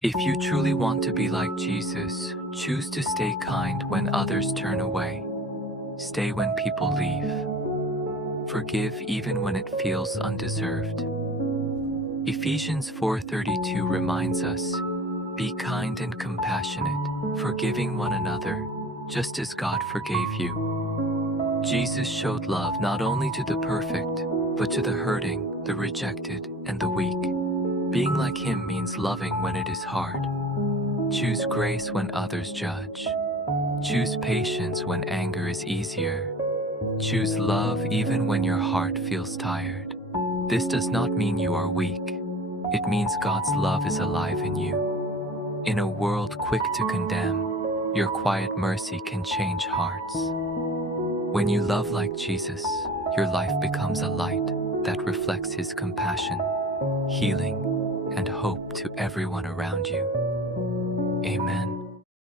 If you truly want to be like Jesus, choose to stay kind when others turn away. Stay when people leave. Forgive even when it feels undeserved. Ephesians 4:32 reminds us, be kind and compassionate, forgiving one another, just as God forgave you. Jesus showed love not only to the perfect, but to the hurting, the rejected, and the weak. Being like Him means loving when it is hard. Choose grace when others judge. Choose patience when anger is easier. Choose love even when your heart feels tired. This does not mean you are weak. It means God's love is alive in you. In a world quick to condemn, your quiet mercy can change hearts. When you love like Jesus, your life becomes a light that reflects His compassion, healing, and hope to everyone around you. Amen.